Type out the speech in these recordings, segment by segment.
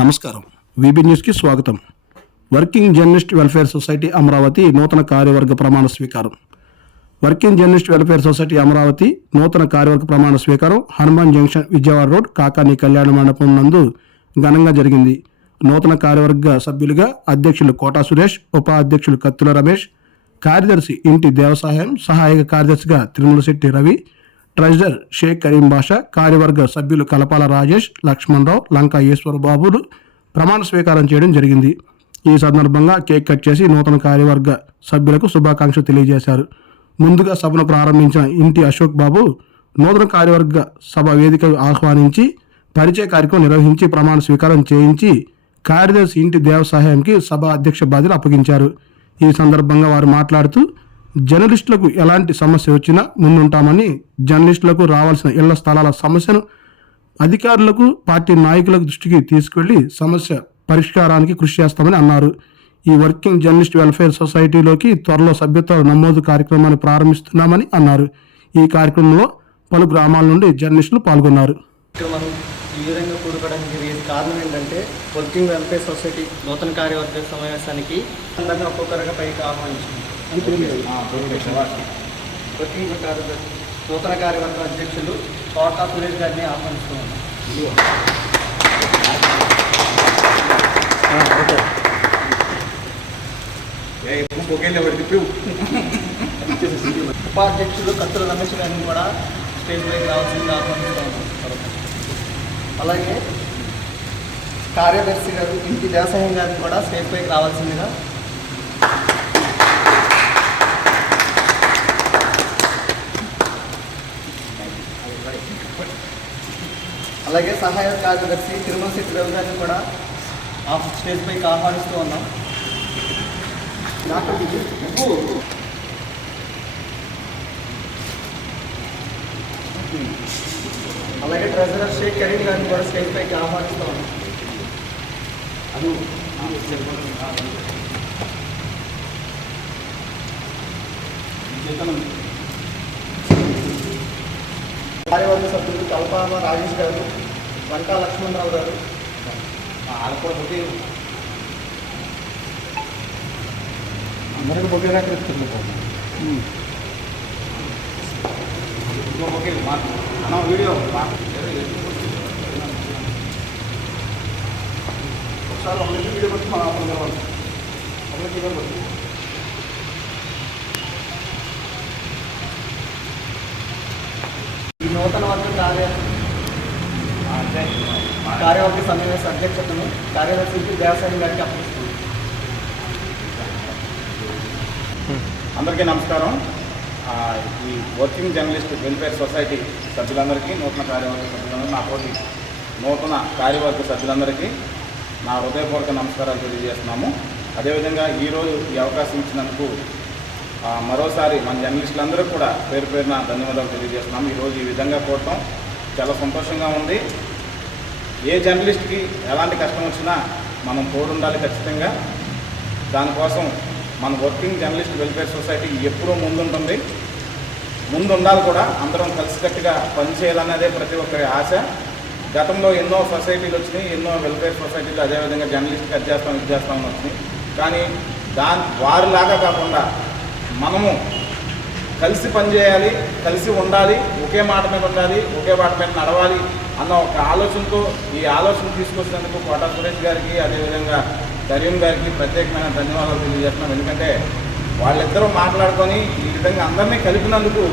నమస్కారం. వీబీ న్యూస్కి స్వాగతం. Working journalist welfare society Amaravati నూతన కార్యవర్గ ప్రమాణ స్వీకారం. Working journalist welfare society Amaravati నూతన కార్యవర్గ ప్రమాణ స్వీకారం హనుమాన్ జంక్షన్, విజయవాడ రోడ్, కాకాని కళ్యాణ మండపం నందు ఘనంగా జరిగింది. నూతన కార్యవర్గ సభ్యులుగా అధ్యక్షులు కోటా సురేష్, ఉపాధ్యక్షులు కత్తుల రమేష్, కార్యదర్శి ఇంటి దేవసాయం, సహాయక కార్యదర్శిగా తిరుమలశెట్టి రవి, ట్రెజరర్ షేక్ కరీం బాషా, కార్యవర్గ సభ్యులు కలపాల రాజేష్, లక్ష్మణరావు, లంకా ఈశ్వరబాబులు ప్రమాణ స్వీకారం చేయడం జరిగింది. ఈ సందర్భంగా కేక్ కట్ చేసి నూతన కార్యవర్గ సభ్యులకు శుభాకాంక్షలు తెలియజేశారు. ముందుగా సభను ప్రారంభించిన ఇంటి అశోక్ బాబు నూతన కార్యవర్గ సభ వేదికకు ఆహ్వానించి పరిచయ కార్యక్రమం నిర్వహించి ప్రమాణ స్వీకారం చేయించి కార్యదర్శి ఇంటి దేవసాయంకి సభ అధ్యక్ష బాధ్యతలు అప్పగించారు. ఈ సందర్భంగా వారు మాట్లాడుతూ జర్నలిస్టులకు ఎలాంటి సమస్య వచ్చినా ముందుంటామని, జర్నలిస్టులకు రావాల్సిన ఇళ్ల స్థలాల సమస్యను అధికారులకు, పార్టీ నాయకులకు దృష్టికి తీసుకెళ్లి సమస్య పరిష్కారానికి కృషి చేస్తామని అన్నారు. ఈ వర్కింగ్ జర్నలిస్ట్ వెల్ఫేర్ సొసైటీలోకి త్వరలో సభ్యత్వ నమోదు కార్యక్రమాన్ని ప్రారంభిస్తున్నామని అన్నారు. ఈ కార్యక్రమంలో పలు గ్రామాల నుండి జర్నలిస్టులు పాల్గొన్నారు. ఈ విధంగా కూడుకోవడానికి కారణం ఏంటంటే వర్కింగ్ వెల్ఫేర్ సొసైటీ నూతన కార్యవర్గ సమావేశానికి అందరినీ ఒక్కొక్కరుగా పైకి ఆహ్వానించింది. వర్కింగ్ కార్యవర్గ నూతన కార్యవర్గ అధ్యక్షులు కోటా సురేష్ గారిని ఆహ్వానిస్తున్నాను. ఉపాధ్యక్షులు కత్తుల రమేష్ గారిని కూడా స్టేజ్ పైకి రావాల్సిందిగా ఆహ్వానిస్తున్నాను. అలాగే కార్యదర్శి గారు ఇంటి దేవసాయం గారిని కూడా స్టేజ్ పైకి రావాల్సిందిగా, అలాగే సహాయ కార్యదర్శి తిరుమలశెట్టి రవి గారిని కూడా స్టేజ్ పైకి ఆహ్వానిస్తూ ఉన్నాం. అలాగే ట్రెజరర్ షేక్ కరీం గారిని కూడా స్టేజ్ పైకి ఆహ్వానిస్తూ ఉన్నాం. కార్యవర్గ సభ్యులు కల్పాల రాజేష్ గారు, లంకా లక్ష్మణరావు గారు, అందరికీ బొకేరాకరిస్తుంది. వీడియో ఒకసారి వీడియో పెట్టి ఈ నూతన వర్గ కార్యవర్గ సమావేశ అధ్యక్షతను కార్యదర్శి దేవసాయం గారికి అప్పగిస్తుంది. అందరికీ నమస్కారం. ఈ వర్కింగ్ జర్నలిస్ట్ వెల్ఫేర్ సొసైటీ సభ్యులందరికీ, నూతన కార్యవర్గ సభ్యులందరూ, నాతోటి నూతన కార్యవర్గ సభ్యులందరికీ నా హృదయపూర్వక నమస్కారాలు తెలియజేస్తున్నాము. అదేవిధంగా ఈరోజు ఈ అవకాశం ఇచ్చినందుకు మరోసారి మన జర్నలిస్టులందరూ కూడా పేరు పేరున ధన్యవాదాలు తెలియజేస్తున్నాము. ఈరోజు ఈ విధంగా కూడటం చాలా సంతోషంగా ఉంది. ఏ జర్నలిస్ట్కి ఎలాంటి కష్టం వచ్చినా మనం తోడుండాలి ఖచ్చితంగా. దానికోసం మన వర్కింగ్ జర్నలిస్ట్ వెల్ఫేర్ సొసైటీ ఎప్పుడూ ముందుంటుంది, ముందుండాలి కూడా. అందరం కలిసికట్టుగా పనిచేయాలన్నదే ప్రతి ఒక్కరి ఆశ. గతంలో ఎన్నో సొసైటీలు వచ్చినాయి, ఎన్నో వెల్ఫేర్ సొసైటీలు అదేవిధంగా జర్నలిస్ట్కి అది చేస్తామని వచ్చినాయి. కానీ వారిలాగా కాకుండా మనము కలిసి పనిచేయాలి, కలిసి ఉండాలి, ఒకే మాట మీద ఉండాలి, ఒకే మాట మీద నడవాలి అన్న ఒక ఆలోచనతో ఈ ఆలోచన తీసుకొచ్చినందుకు కోటా సురేష్ గారికి, అదేవిధంగా కరీం గారికి ప్రత్యేకమైన ధన్యవాదాలు తెలియజేస్తున్నాం. ఎందుకంటే వాళ్ళిద్దరూ మాట్లాడుకొని ఈ విధంగా అందరినీ కలిపినందుకు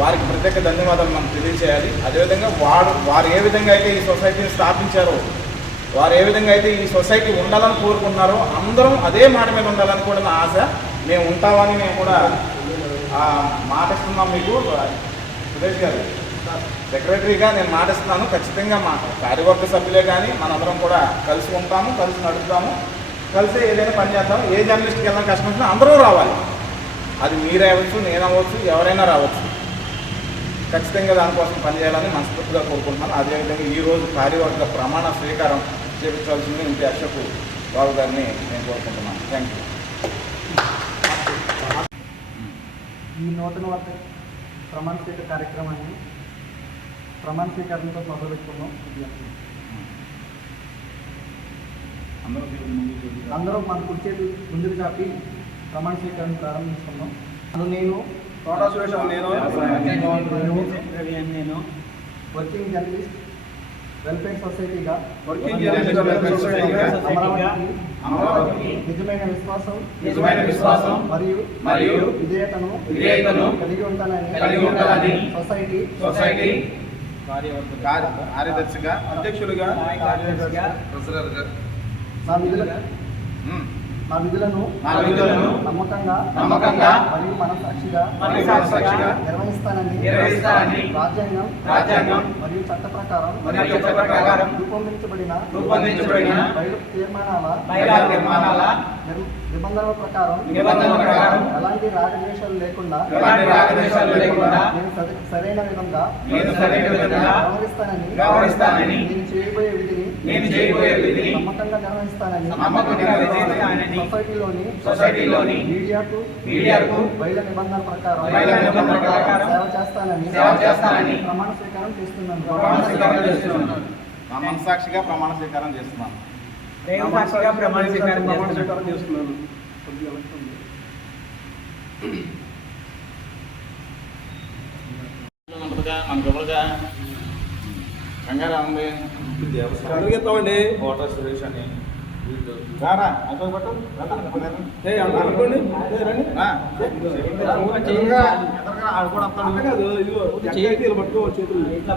వారికి ప్రత్యేక ధన్యవాదాలు మనం తెలియజేయాలి. అదేవిధంగా వారు ఏ విధంగా అయితే ఈ సొసైటీని స్థాపించారో, వారు ఏ విధంగా అయితే ఈ సొసైటీ ఉండాలని కోరుకున్నారో అందరం అదే మాట మీద ఉండాలని కూడా నా ఆశ. మేము ఉంటామని మేము కూడా మాటిస్తున్నాం. మీకు సురేష్ గారు సెక్రటరీగా నేను మాటిస్తున్నాను. ఖచ్చితంగా మా కార్యవర్గ సభ్యులే కానీ మనందరం కూడా కలిసి ఉంటాము, కలిసి నడుపుతాము, కలిసి ఏదైనా పని చేద్దాము. ఏ జర్నలిస్ట్కి ఏదైనా కష్టం వచ్చినా అందరూ రావాలి. అది మీరే అవ్వచ్చు, నేను అవ్వచ్చు, ఎవరైనా రావచ్చు. ఖచ్చితంగా దానికోసం పనిచేయాలని మనస్ఫూర్తిగా కోరుకుంటున్నాను. అదేవిధంగా ఈరోజు కార్యవర్గ ప్రమాణ స్వీకారం చేయించవలసింది ఇంటి అశోక్ బాబు గారిని నేను కోరుకుంటున్నాను. Thank you. ఈ నూతన వర్గ ప్రమాణ స్వీకార కార్యక్రమాన్ని ప్రమాణ స్వీకారంతో మొదలుపెట్టుకున్నాం. అందరూ మన కుర్చీలు ముందుకు చాపి ప్రమాణ స్వీకారం ప్రారంభిస్తున్నాం. నేను తోటా సురేష్ నేను వర్కింగ్ జర్నలిస్ట్ వెల్ఫేర్ సొసైటీగా అమరావతికి నిజమైన విశ్వాసం మరియు విధేయతను కలిగి ఉంటానని సొసైటీ కార్యదర్శిగా అధ్యక్షులుగా నా విధులను నమ్మకంగా మరియు మనసాక్షిగా నిర్వహిస్తానని రాజ్యాంగం మరియు చట్ట ప్రకారం రూపొందించబడిన బయలు తీర్మానాల నిబంధనల ప్రకారం ఎలాంటి రాగద్వేషాలు లేకుండా నేను సరైన విధంగా వ్యవహరిస్తానని నేను చేయబోయే విధిని నమ్మకంగా నిర్వహిస్తానని సొసైటీలోని మీడియాకు బయలు నిబంధనల ప్రకారం సేవ చేస్తానని ప్రమాణ స్వీకారం చేస్తున్నాను. నా మనసాక్షిగా ప్రమాణ స్వీకారం చేస్తున్నాను. ప్రమాణ స్వీకారం చేస్తున్నాను. మనకి కంగారా ఉంది అడుగుతామండి. తోటా సురేష్ అని రారా అక్కడ పట్టు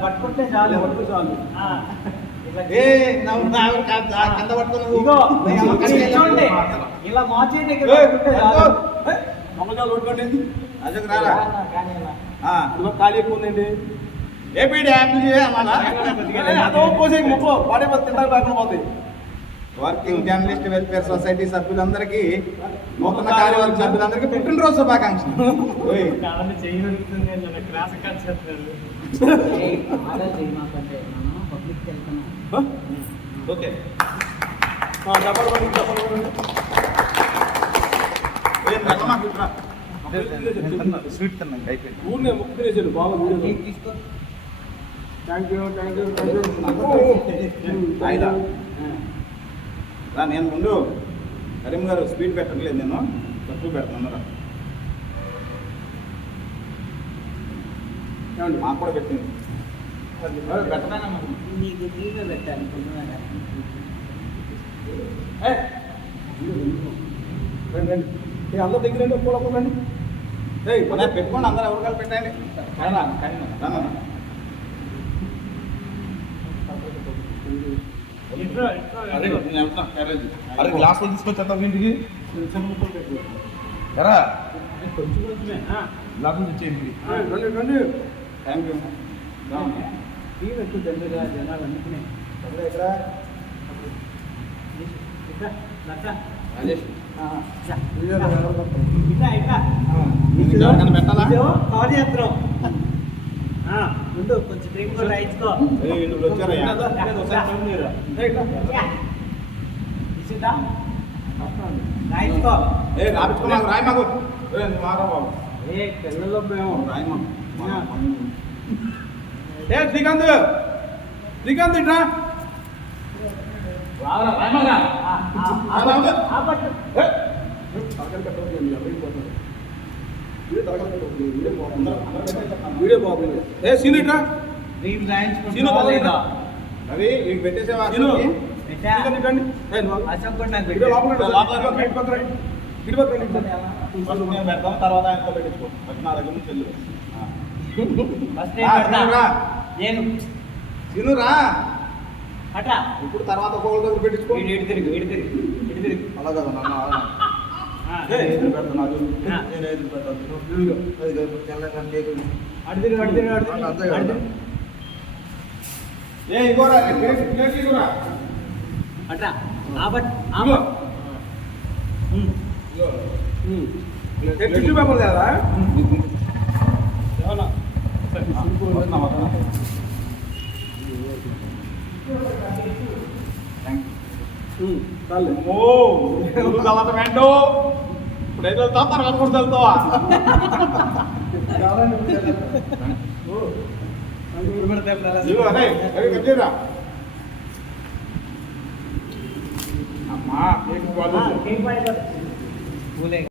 పట్టుకుంటే చాలు. కింద పట్టుకుని ఇలా మార్చే నమ్మకాలు పట్టుకోండి అజకు రారా ఖాళీ ఎక్కువ ఉందండి. ఏపీడీ యాప్లు పోతాయి. వర్కింగ్ జర్నలిస్ట్ వెల్ఫేర్ సొసైటీ సభ్యులందరికీ నూతన కార్యవర్గ సభ్యులందరికీ పుట్టినరోజు శుభాకాంక్షలు. ఓకే స్వీట్ తిన్నాం అయిపోయింది. ఊరినే ముక్కు తినేసాడు బాగా తీసుకో. Thank you. నేను ముందు కరీం గారు స్పీడ్ పెట్టట్లేదు, నేను తక్కువ పెడుతున్నాను. మాకు కూడా పెట్టింది నీకు తీగా పెట్టాను. అందరి దగ్గర కూడకండి. పెట్టుకోండి, అందరూ ఎవరికాలు పెట్టండి. అరే గ్లాసులు తీసుకొచ్చేద్దాం ఇంటికి. ఎరా గ్లాసులు తెచ్చేయండి. Thank you. జనాలు అనుకునే పెట్టాలా పాదయాత్రం ముందు కొంచెం క్రీమ్ కూడా రాయించుకో. రాయించుకో. రాయి మాకు మారా బాబు. పిల్లల్లో మేము రాయి మాకు. శ్రీకాంత్ ఇట్రా. వీడియో బాగుంది. సీను ఇట్రా. రవి వీడికి పెట్టేసేవా? పెడతాం, తర్వాత ఆయనతో పెట్టించుకో. నా దగ్గర నుంచి వెళ్ళు. సీను రా. ఇప్పుడు తర్వాత ఒక్కొక్కరి దగ్గర పెట్టించుకో. అలా కదా టిష్యూ పేపర్ లేదా? ఇప్పుడైతే వెళ్తావు, తర్వాత కూడా వెళ్తావా? కేక్